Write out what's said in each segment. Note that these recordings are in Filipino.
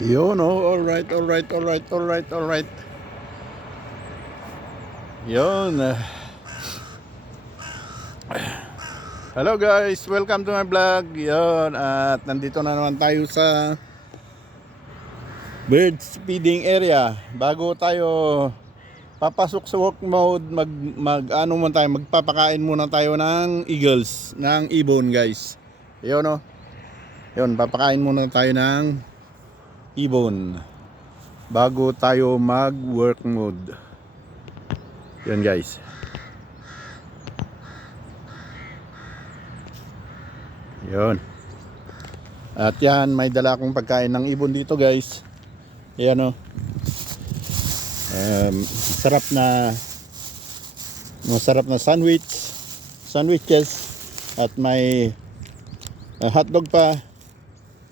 Yun, oh, alright, alright, alright, alright, alright. Yun. Hello guys, welcome to my vlog. Yun, at nandito na naman tayo sa bird feeding area. Bago tayo papasok sa work mode, magpapakain muna tayo ng eagles, ng ibon guys. Yun, oh. Yun, papakain muna tayo ng ibon bago tayo mag work mode. Yan guys. Yun. At yan, may dala akong pagkain ng ibon dito guys. Yan o. Masarap na sandwiches at may hotdog pa.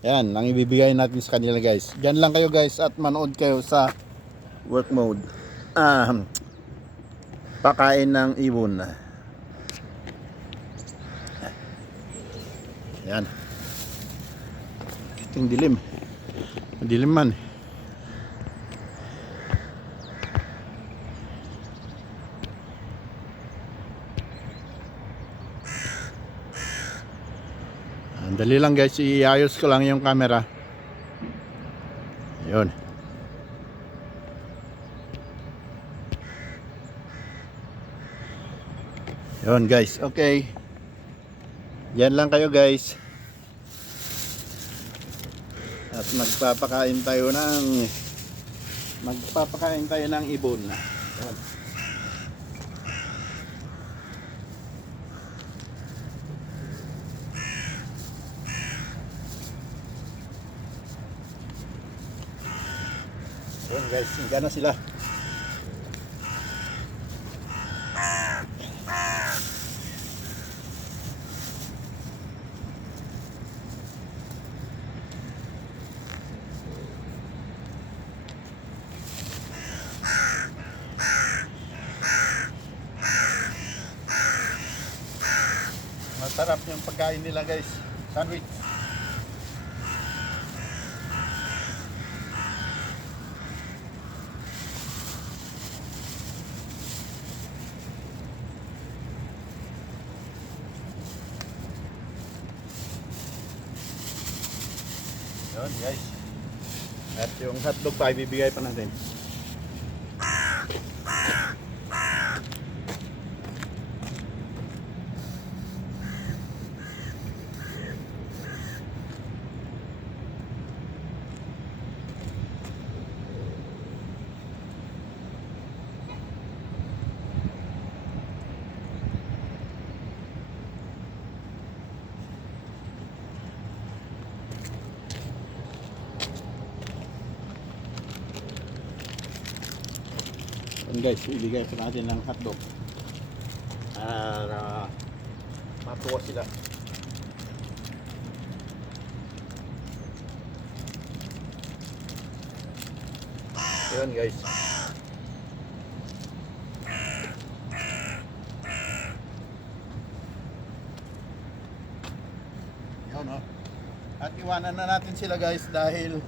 Yan, ang ibibigay natin sa kanila guys. Diyan lang kayo guys at manood kayo sa work mode. Pakain ng ibon. Yan. Iting dilim. Madilim man. Dali lang guys, iayos ko lang yung camera. Yun. Yun guys, okay. Yan lang kayo guys. At magpapakain tayo ng ibon. Yun. Yun guys, hingga na sila. Masarap yung pagkain nila guys. Sandwich. Yun guys. At yung hotdog pa ibibigay pa natin. Yun guys, ibigay pa natin ng hotdog para matuwa sila. Yun guys. Yun oh. At iwanan na natin sila guys dahil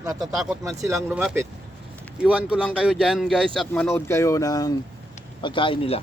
natatakot man silang lumapit. Iwan ko lang kayo dyan guys at manood kayo ng pagkain nila.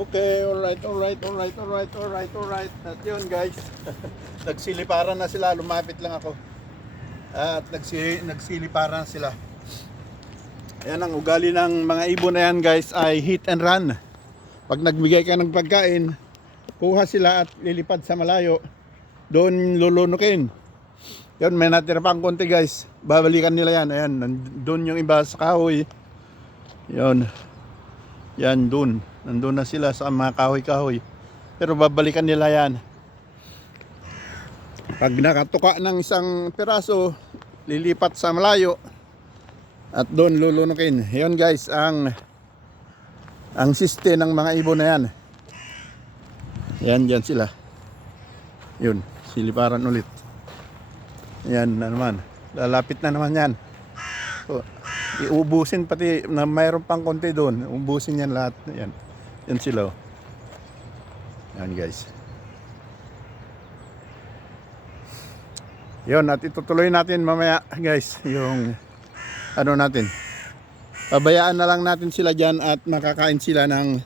Okay, alright. At yun guys, nagsiliparan na sila, lumapit lang ako. At nagsiliparan sila. Ayan ang ugali ng mga ibon na yan guys, ay hit and run. Pag nagbigay ka ng pagkain, kuha sila at lilipad sa malayo. Doon lulunukin. Yun, may natira pang konti guys. Babalikan nila yan. Ayan, doon yung iba sa kahoy. Yun. Yan, doon. Nandun na sila sa mga kahoy-kahoy. Pero babalikan nila yan. Pag nakatuka ng isang piraso, lilipat sa malayo. At doon lulunukin. Yun guys, ang siste ng mga ibon na yan. Yan, dyan sila. Yun, siliparan ulit. Yan na naman. Lalapit na naman yan. So, iubusin pati na mayroon pang konti doon. Ubusin yan lahat. Yan. Yan sila. Yan guys. Yun, at itutuloy natin mamaya guys yung ano natin. Pabayaan na lang natin sila dyan at makakain sila ng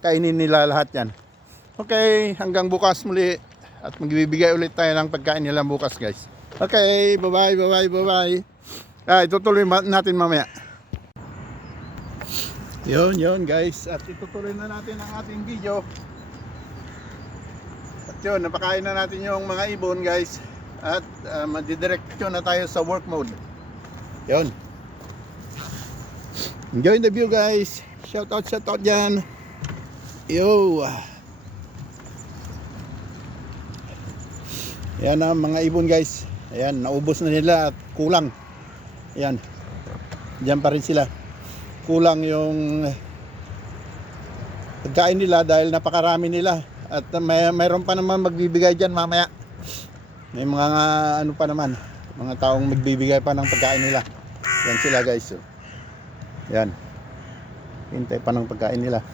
kainin nila lahat yan. Okay, hanggang bukas muli at magbibigay ulit tayo ng pagkain nila bukas guys. Okay, bye-bye. Itutuloy natin mamaya. Yun guys, at itutuloy na natin ang ating video. At yun, napakain na natin yung mga ibon guys. At madidirektyo na tayo sa work mode. Yun. Enjoy the view guys. Shout out dyan. Yo. Ayan ang mga ibon guys. Ayan, naubos na nila at kulang. Ayan. Diyan pa rin sila. Kulang yung pagkain nila dahil napakarami nila. At mayroon pa naman magbibigay dyan mamaya. May mga ano pa naman. Mga taong magbibigay pa ng pagkain nila. Yan sila guys. Yan. Hintay pa ng pagkain nila.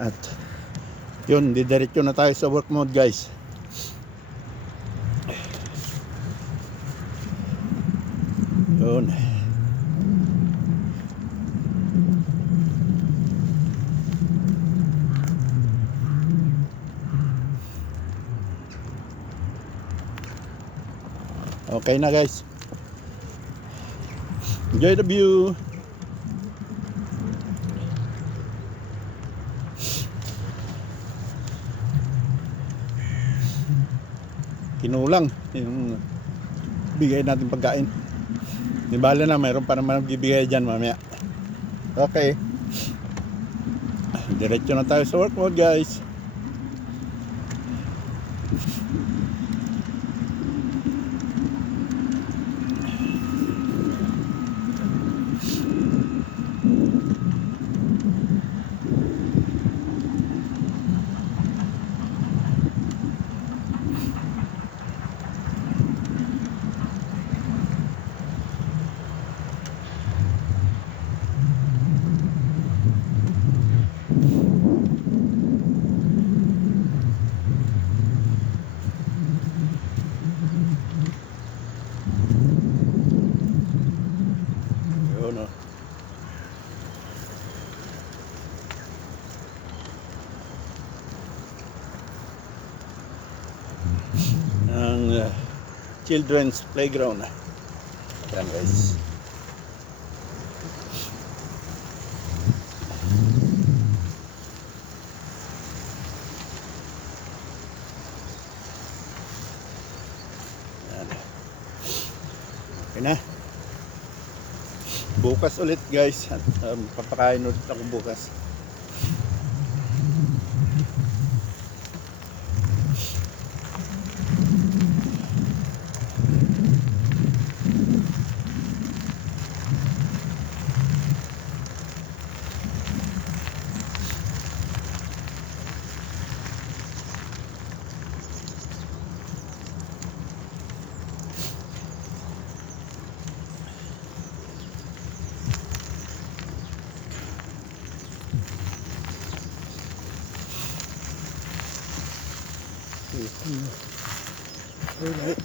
At yun, didiretso na tayo sa work mode guys. Yun. Okay na guys. Enjoy the view. Kinulang yung bigay natin pagkain. Di bala na, mayroon pa naman nagbibigay dyan mamaya. Okay. Diretso na tayo sa work mode guys. Ang children's playground. Yan guys. Yan. Okay na. Bukas ulit guys. Papakain ulit ako bukas.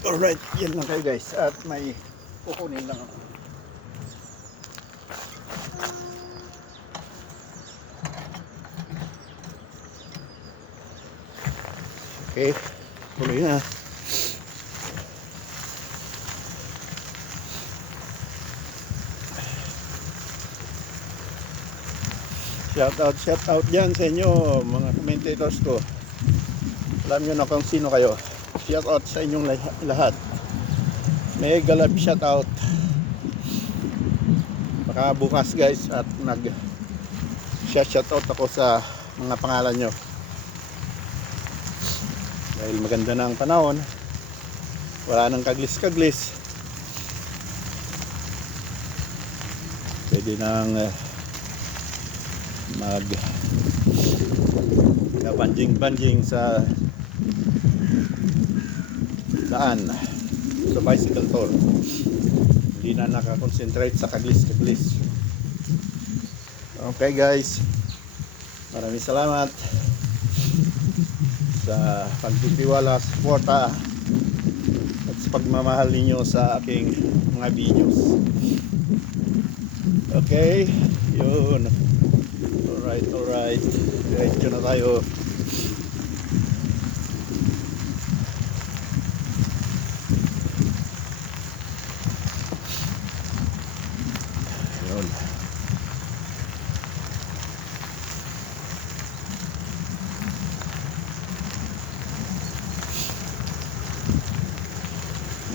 Alright, yan lang kayo guys. At may kukunin lang ako. Okay, tuloy na. Shout out dyan sa inyo mga commentators ko. Alam nyo na kung sino kayo. Shout out sa inyong lahat. Mega love shout out. Baka bukas guys at shout out ako sa mga pangalan nyo. Dahil maganda na ang panahon, wala nang kaglis-kaglis, pwede nang banjing sa daan, sa bicycle tour. Hindi na nakakonsentrate sa kaglis-kaglis. Okay guys, maraming salamat sa pagtitiwala, suporta at sa pagmamahal ninyo sa aking mga videos. Okay, yun. Alright. Diretso na tayo. Yun.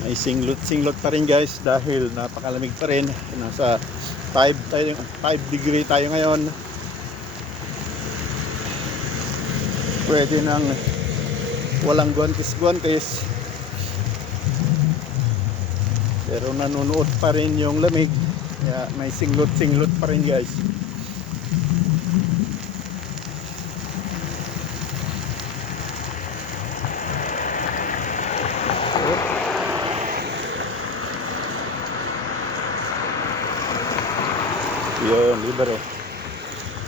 May singlot pa rin guys dahil napakalamig pa rin. Nasa 5 degree tayo ngayon. Pwede nang walang guwantes-guwantes, pero nanunuot pa rin yung lamig. Kaya may singlot pa rin guys. Yun, libre.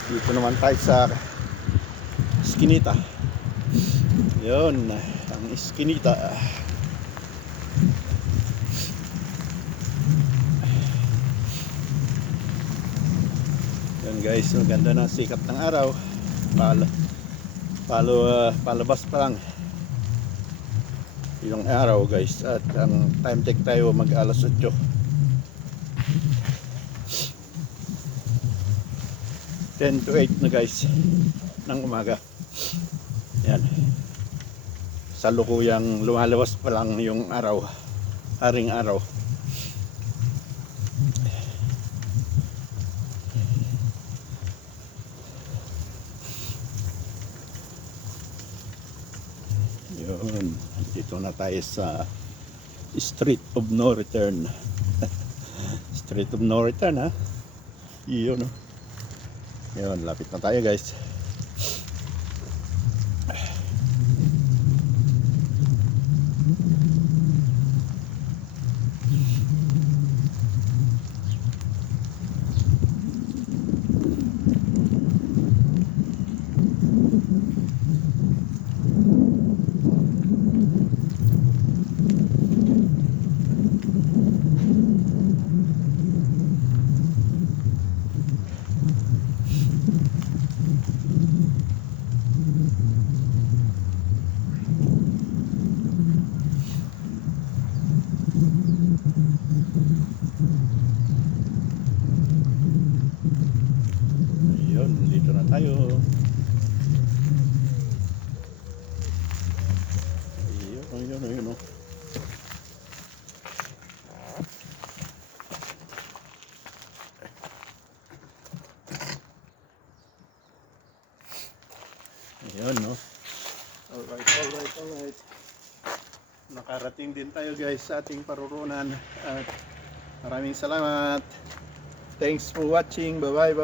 Dito naman tayo sa Eskinita. Yun, ang Eskinita. Yan guys, maganda na sikat ng araw. Palabas pa lang yung araw guys. At ang time check tayo mag alas 8. 10 to 8 na guys ng umaga. Yan, salukuyang lumalabas pa lang yung araw, haring araw. Yun, dito na tayo sa Street of No Return. Street of No Return, ha? Yun, no? Yun, lapit na tayo guys. Dito na tayo. Ayun. Ayun, no? Alright. Nakarating din tayo guys sa ating paruroonan. At maraming salamat. Thanks for watching. Bye-bye.